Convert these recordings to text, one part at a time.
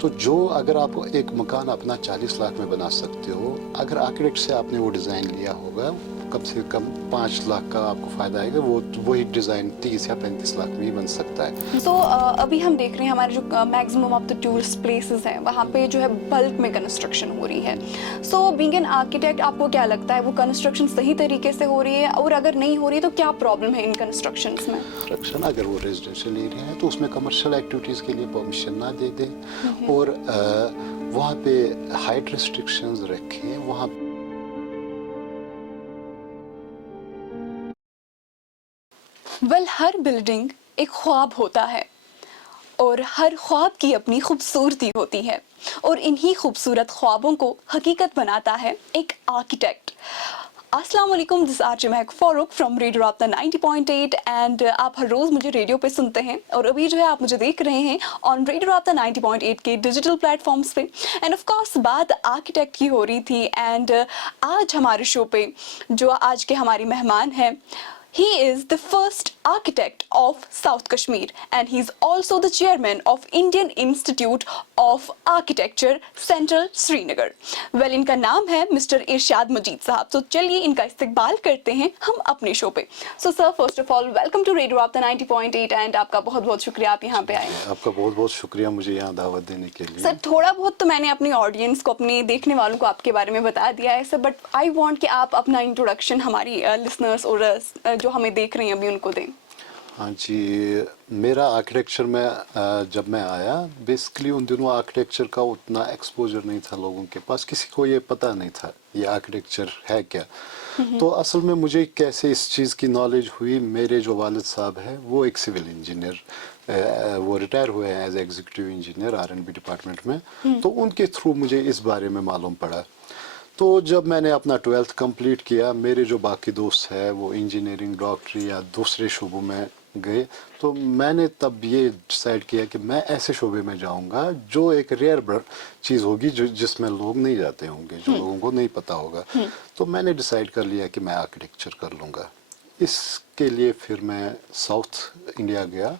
تو جو اگر آپ ایک مکان اپنا 40 لاکھ میں بنا سکتے ہو، اگر آرکیٹیکٹ سے آپ نے وہ ڈیزائن لیا ہوگا کم سے کم 5 لاکھ کا آپ کو فائدہ آئے گا، وہی ڈیزائن 30 یا 35 لاکھ میں ہی بن سکتا ہے. سو ابھی ہم دیکھ رہے ہیں ہمارے جو maximum of the tourist places ہیں وہاں پہ جو ہے بلک میں کنسٹرکشن ہو رہی ہے. سو بینگ این آرکیٹیکٹ آپ کو کیا لگتا ہے وہ کنسٹرکشن صحیح طریقے سے ہو رہی ہے، اور اگر نہیں ہو رہی ہے تو کیا پرابلم ہے ان کنسٹرکشنس میں؟ کنسٹرکشن اگر وہ ریزیڈینشیل ایریا ہے تو اس میں کمرشل ایکٹیویٹیز کے لیے پرمیشن نہ دے دیں، اور وہاں پہ ہائٹ ریسٹرکشنز رکھیں. وہاں ویل ہر بلڈنگ ایک خواب ہوتا ہے، اور ہر خواب کی اپنی خوبصورتی ہوتی ہے، اور انہی خوبصورت خوابوں کو حقیقت بناتا ہے ایک آرکیٹیکٹ. السلام علیکم، دس آرچی مہک فاروق فرام ریڈیو رابطہ 90.8 اینڈ آپ ہر روز مجھے ریڈیو پہ سنتے ہیں، اور ابھی جو ہے آپ مجھے دیکھ رہے ہیں آن ریڈیو رابطہ 90.8 کے ڈیجیٹل پلیٹ فارمس پہ. اینڈ آف کورس بات آرکیٹیکٹ کی ہو رہی تھی، اینڈ آج ہمارے شو پہ جو آج کے ہماری مہمان ہیں، he is the first architect of South Kashmir and he is also the chairman of Indian Institute of Architecture Central Srinagar. Well ان کا نام ہے مسٹر ارشاد مجید صاحب. تو چلیے ان کا استقبال کرتے ہیں ہم اپنے شو پہ. So sir first of all welcome to radio Rabta 90.8 and آپ کا بہت بہت شکریہ آپ یہاں پہ آئے. آپ کا بہت بہت شکریہ مجھے یہاں دعوت دینے کے لیے. سر تھوڑا بہت تو میں نے اپنی آڈینس کو، اپنے دیکھنے والوں کو آپ کے بارے میں بتا دیا ہے سر، بٹ آئی وانٹ کہ آپ اپنا انٹروڈکشن ہماری لسنرس اور جو ہمیں دیکھ رہے ہیں ابھی ان کو دیں. ہاں جی، میرا آرکیٹیکچر میں جب میں آیا بیسکلی ان دنوں آرکیٹیکچر کا اتنا ایکسپوجر نہیں تھا لوگوں کے پاس، کسی کو یہ پتہ نہیں تھا یہ آرکیٹیکچر ہے کیا. تو اصل میں مجھے کیسے اس چیز کی نالج ہوئی، میرے جو والد صاحب ہیں وہ ایک سول انجینئر، وہ ریٹائر ہوئے ہیں as executive engineer R&B department میں، تو ان کے تھرو مجھے اس بارے میں معلوم پڑا. تو جب میں نے اپنا 12th کمپلیٹ کیا، میرے جو باقی دوست ہیں وہ انجینئرنگ، ڈاکٹری یا دوسرے شعبوں میں گئے، تو میں نے تب یہ ڈیسائیڈ کیا کہ میں ایسے شعبے میں جاؤں گا جو ایک ریئر چیز ہوگی، جس میں لوگ نہیں جاتے ہوں گے، جو لوگوں کو نہیں پتہ ہوگا. تو میں نے ڈیسائیڈ کر لیا کہ میں آرکیٹیکچر کر لوں گا. اس کے لیے پھر میں ساؤتھ انڈیا گیا،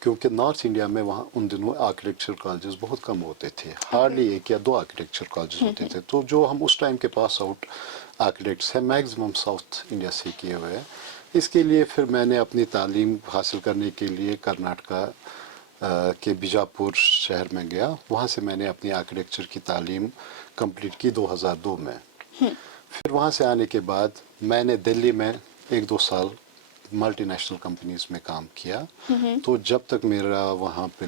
کیونکہ نارتھ انڈیا میں وہاں ان دنوں آرکیٹیکچر کالجز بہت کم ہوتے تھے، ہارڈلی 1 یا 2 آرکیٹیکچر کالجز ہوتے تھے. تو جو ہم اس ٹائم کے پاس آؤٹ آرکیٹیکٹس ہیں میکسیمم ساؤتھ انڈیا سے کیے ہوئے ہیں. اس کے لیے پھر میں نے اپنی تعلیم حاصل کرنے کے لیے کرناٹکا کے بیجاپور شہر میں گیا. وہاں سے میں نے اپنی آرکیٹیکچر کی تعلیم کمپلیٹ کی 2002 میں. پھر وہاں سے آنے کے بعد میں نے دلی میں 1-2 سال ملٹی نیشنل کمپنیز میں کام کیا. تو جب تک میرا وہاں پہ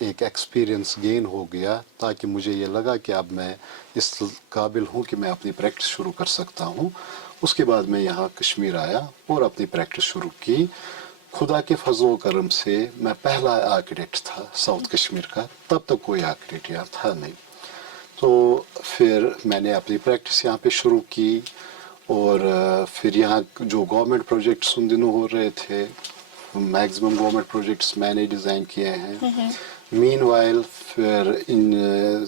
ایک ایکسپیرینس گین ہو گیا، تاکہ مجھے یہ لگا کہ اب میں اس قابل ہوں کہ میں اپنی پریکٹس شروع کر سکتا ہوں، اس کے بعد میں یہاں کشمیر آیا اور اپنی پریکٹس شروع کی. خدا کے فضل و کرم سے میں پہلا آرکیٹیکٹ تھا ساؤتھ کشمیر کا، تب تک کوئی آرکیٹیکٹ یہاں تھا نہیں. تو پھر میں نے اپنی پریکٹس یہاں پہ شروع کی، اور پھر یہاں جو گورنمنٹ پروجیکٹس ان دنوں ہو رہے تھے، میکسیمم گورنمنٹ پروجیکٹس میں نے ڈیزائن کیے ہیں. مین وائل پھر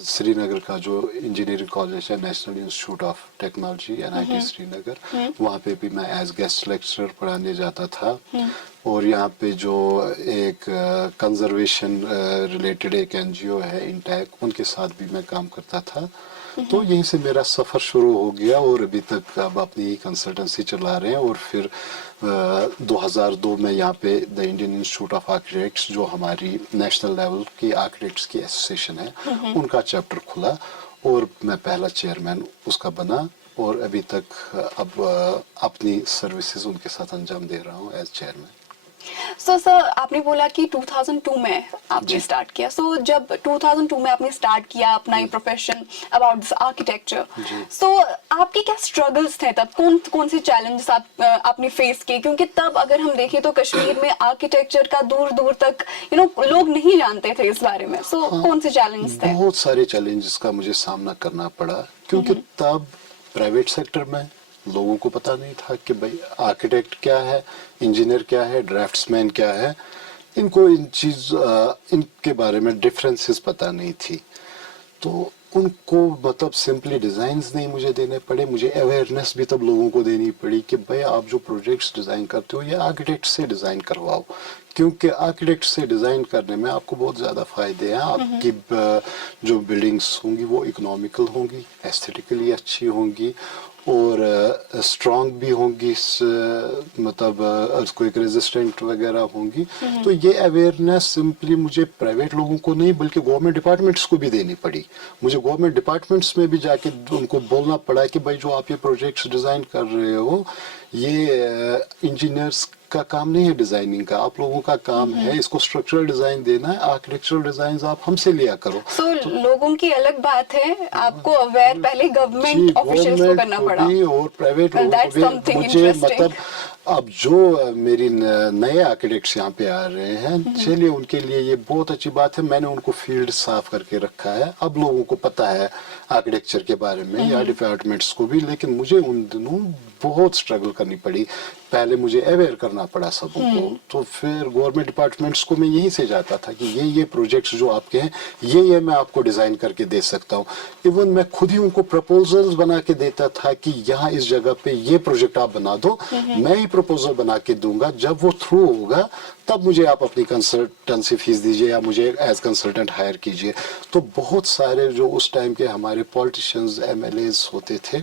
سری نگر کا جو انجینئرنگ کالج ہے، national institute of technology NIT سری نگر، وہاں پہ بھی میں ایز گیسٹ لیکچرر پڑھانے جاتا تھا. اور یہاں پہ جو ایک کنزرویشن ریلیٹڈ ایک NGO ہے انٹیک، ان کے ساتھ بھی میں کام کرتا تھا. تو یہیں سے میرا سفر شروع ہو گیا، اور ابھی تک اب اپنی کنسلٹنسی چلا رہے ہیں. اور پھر 2002 میں یہاں پہ the Indian institute of architects, جو ہماری نیشنل لیول کی آرکیٹیکٹس کی ایسوسیشن ہے، ان کا چیپٹر کھلا، اور میں پہلا چیئرمین اس کا بنا. اور ابھی تک اب اپنی سروسز ان کے ساتھ انجام دے رہا ہوں ایز چیئرمین. سو سر آپ نے بولا کہ 2002 میں آپ نے اسٹارٹ کیا. سو جب 2002 میں آپ نے اسٹارٹ کیا اپنا یہ پروفیشن اباؤٹ دس آرکیٹیکچر، سو آپ کے کیا اسٹرگلس تھے تب؟ کون سے چیلنجز آپ نے فیس کیے؟ کیونکہ تب اگر ہم دیکھیں تو کشمیر میں آرکیٹیکچر کا دور دور تک لوگ نہیں جانتے تھے اس بارے میں. سو کون سے چیلنجز تھے؟ بہت سارے چیلنجز کا مجھے سامنا کرنا پڑا، کیونکہ تب پرائیویٹ سیکٹر میں لوگوں کو پتہ نہیں تھا کہ بھائی آرکیٹیکٹ کیا ہے، انجینئر کیا ہے، ڈرافٹس مین کیا ہے. ان کو ان کے بارے میں ڈفرینسز پتہ نہیں تھی. تو ان کو مطلب سمپلی ڈیزائنز نہیں مجھے دینے پڑے, مجھے اویئرنیس بھی تب لوگوں کو دینی پڑی کہ بھائی آپ جو پروجیکٹس ڈیزائن کرتے ہو یہ آرکیٹیکٹ سے ڈیزائن کرواؤ, کیونکہ آرکیٹیکٹ سے ڈیزائن کرنے میں آپ کو بہت زیادہ فائدے ہیں. آپ کی جو بلڈنگس ہوں گی وہ اکنامیکل ہوں گی, ایستھیٹیکلی اچھی ہوں گی, اور اسٹرانگ بھی ہوں گی, مطلب ارتھکویک ریزسٹنٹ وغیرہ ہوں گی. تو یہ اویئرنیس سمپلی مجھے پرائیویٹ لوگوں کو نہیں بلکہ گورنمنٹ ڈپارٹمنٹس کو بھی دینی پڑی. مجھے گورنمنٹ ڈپارٹمنٹس میں بھی جا کے ان کو بولنا پڑا کہ بھائی جو آپ یہ پروجیکٹس ڈیزائن کر رہے ہو یہ انجینئرس کا کام نہیں ہے ڈیزائننگ کا, آپ لوگوں کا کام ہے اس کو اسٹرکچرل ڈیزائن دینا ہے, آرکیٹیکچرل ڈیزائنز آپ ہم سے لیا کرو. سو لوگوں کی الگ بات ہے, آپ کو اویئر پہلے گورنمنٹ آفیشلز کو کرنا پڑا بھی اور پرائیویٹ لوگوں کو That's بھی. something مجھے interesting. مطلب اب جو میری نئے آرکیٹیکٹس یہاں پہ آ رہے ہیں چلیے ان کے لیے یہ بہت اچھی بات ہے, میں نے ان کو فیلڈ صاف کر کے رکھا ہے, اب لوگوں کو پتہ ہے آرکیٹیکچر کے بارے میں یا ڈپارٹمنٹس کو بھی. لیکن مجھے ان دنوں بہت اسٹرگل کرنی پڑی, پہلے مجھے اویئر کرنا پڑا سبوں کو. تو پھر گورنمنٹ ڈپارٹمنٹس کو میں یہیں سے جاتا تھا کہ یہ پروجیکٹس جو آپ کے ہیں یہ میں آپ کو ڈیزائن کر کے دے سکتا ہوں. ایون میں خود ہی ان کو پرپوزلز بنا کے دیتا تھا کہ یہاں اس جگہ پہ یہ پروجیکٹ آپ بنا دو, میں ہی پرپوزل بنا کے دوں گا, جب وہ تھرو ہوگا تب مجھے آپ اپنی کنسلٹنسی فیس دیجیے یا مجھے ایز کنسلٹنٹ ہائر کیجیے. تو بہت سارے جو اس ٹائم کے ہمارے پولیٹیشینز ایم ایل ایز ہوتے تھے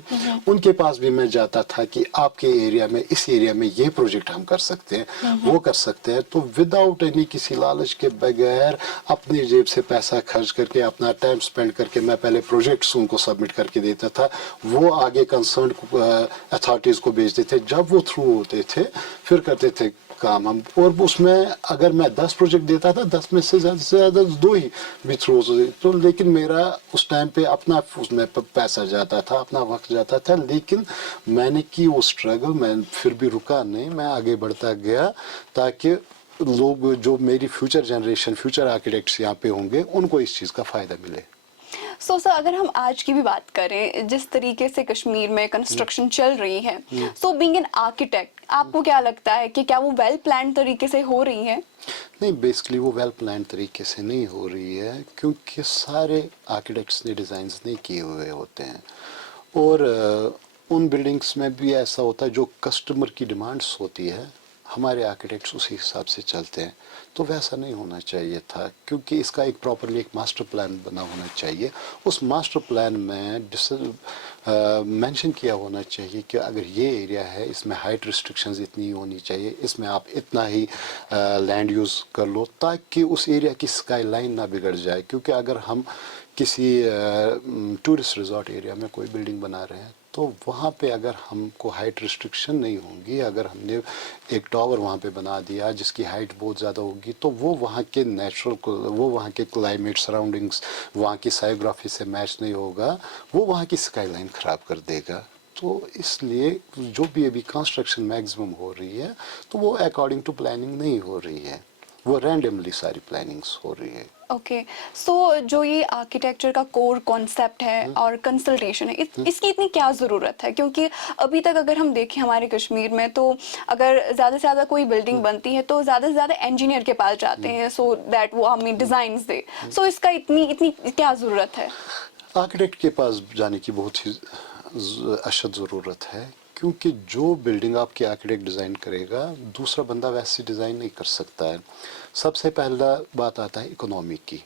ان کے پاس بھی میں جاتا تھا کہ آپ کے ایریا میں اس ایریا میں یہ پروجیکٹ ہم کر سکتے ہیں وہ کر سکتے ہیں. تو وداؤٹ اینی کسی لالچ کے بغیر اپنی جیب سے پیسہ خرچ کر کے اپنا ٹائم اسپینڈ کر کے میں پہلے پروجیکٹس ان کو سبمٹ کر کے دیتا تھا, وہ آگے کنسرنڈ اتھارٹیز کو بھیجتے تھے, جب وہ تھرو ہوتے تھے پھر کرتے تھے کام ہم. اور اس میں اگر میں 10 پروجیکٹ دیتا تھا 10 میں سے زیادہ 2 ہی بھی تھرو ہوتے تو, لیکن میرا اس ٹائم پہ اپنا اس میں پیسہ جاتا تھا, اپنا وقت جاتا تھا. لیکن میں نے کی وہ اسٹرگل, میں پھر بھی رکا نہیں, میں آگے بڑھتا گیا تاکہ لوگ جو میری فیوچر جنریشن فیوچر آرکیٹیکٹس یہاں پہ ہوں گے ان کو اس چیز کا فائدہ ملے. سو سر اگر ہم آج کی بھی بات کریں جس طریقے سے کشمیر میں کنسٹرکشن چل رہی ہے, سو بینگ این آرکیٹیکٹ آپ کو کیا لگتا ہے کہ کیا وہ ویل پلانڈ طریقے سے ہو رہی ہے؟ نہیں, بیسکلی وہ ویل پلانڈ طریقے سے نہیں ہو رہی ہے کیونکہ سارے آرکیٹیکٹس نے ڈیزائنز نہیں کیے ہوئے ہوتے ہیں, اور ان بلڈنگس میں بھی ایسا ہوتا ہے جو کسٹمر کی ڈیمانڈس ہوتی ہے ہمارے آرکیٹیکٹس اسی حساب سے چلتے ہیں. تو ویسا نہیں ہونا چاہیے تھا کیونکہ اس کا ایک پراپرلی ایک ماسٹر پلان بنا ہونا چاہیے. اس ماسٹر پلان میں مینشن کیا ہونا چاہیے کہ اگر یہ ایریا ہے اس میں ہائٹ ریسٹرکشنز اتنی ہونی چاہیے, اس میں آپ اتنا ہی لینڈ یوز کر لو تاکہ اس ایریا کی اسکائی لائن نہ بگڑ جائے. کیونکہ اگر ہم کسی ٹورسٹ ریزورٹ ایریا میں کوئی بلڈنگ بنا رہے ہیں تو وہاں پہ اگر ہم کو ہائٹ ریسٹرکشن نہیں ہوں گی, اگر ہم نے ایک ٹاور وہاں پہ بنا دیا جس کی ہائٹ بہت زیادہ ہوگی تو وہ وہاں کے وہ وہاں کے کلائمیٹ سراؤنڈنگس وہاں کی سائیوگرافی سے میچ نہیں ہوگا, وہ وہاں کی اسکائی لائن خراب کر دے گا. تو اس لیے جو بھی ابھی کنسٹرکشن میکزیمم ہو رہی ہے تو وہ اکارڈنگ ٹو پلاننگ نہیں ہو رہی ہے, وہ رینڈملی ساری پلاننگس ہو رہی ہے. اوکے, سو جو یہ آرکیٹیکچر کا کور کانسیپٹ ہے اور کنسلٹیشن ہے اس کی اتنی کیا ضرورت ہے؟ کیونکہ ابھی تک اگر ہم دیکھیں ہمارے کشمیر میں تو اگر زیادہ سے زیادہ کوئی بلڈنگ بنتی ہے تو زیادہ سے زیادہ انجینئر کے پاس جاتے ہیں سو دیٹ وہ ہمیں ڈیزائنز دے. سو اس کا اتنی کیا ضرورت ہے؟ آرکیٹیکٹ کے پاس جانے کی بہت ہی اشد ضرورت ہے کیونکہ جو بلڈنگ آپ کے آرکیٹیکٹ ڈیزائن کرے گا دوسرا بندہ ویسے ڈیزائن نہیں کر سکتا ہے. سب سے پہلا بات آتا ہے اکنامی کی.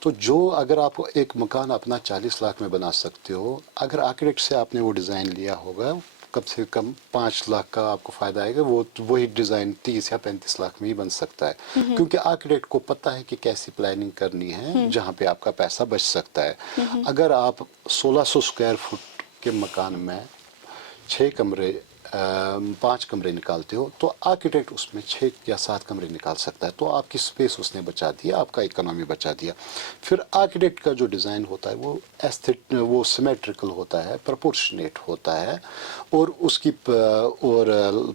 تو جو اگر آپ ایک مکان اپنا 40 لاکھ میں بنا سکتے ہو, اگر آرکیٹیکٹ سے آپ نے وہ ڈیزائن لیا ہوگا کم سے کم 5 لاکھ کا آپ کو فائدہ آئے گا, وہی ڈیزائن 30 یا 35 لاکھ میں ہی بن سکتا ہے. کیونکہ آرکیٹیکٹ کو پتہ ہے کہ کیسی پلاننگ کرنی ہے جہاں پہ آپ کا پیسہ بچ سکتا ہے. اگر آپ 1600 اسکوائر فٹ کے مکان میں 5 کمرے نکالتے ہو تو آرکیٹیکٹ اس میں 6 یا 7 کمرے نکال سکتا ہے. تو آپ کی سپیس اس نے بچا دیا, آپ کا اکنامی بچا دیا. پھر آرکیٹیکٹ کا جو ڈیزائن ہوتا ہے وہ سیمیٹریکل ہوتا ہے, پرپورشنیٹ ہوتا ہے, اور اس کی اور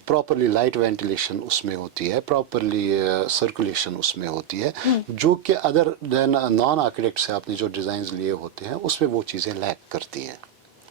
پراپرلی لائٹ وینٹیلیشن اس میں ہوتی ہے, پراپرلی سرکولیشن اس میں ہوتی ہے, جو کہ ادر دین نان آرکیٹیکٹ سے آپ نے جو ڈیزائنز لیے ہوتے ہیں اس میں وہ چیزیں لیک کرتی ہیں.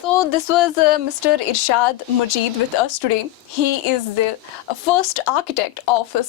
So this was Mr. Irshad Majid with us today. He is the first architect of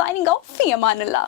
signing off. Fi Amanullah.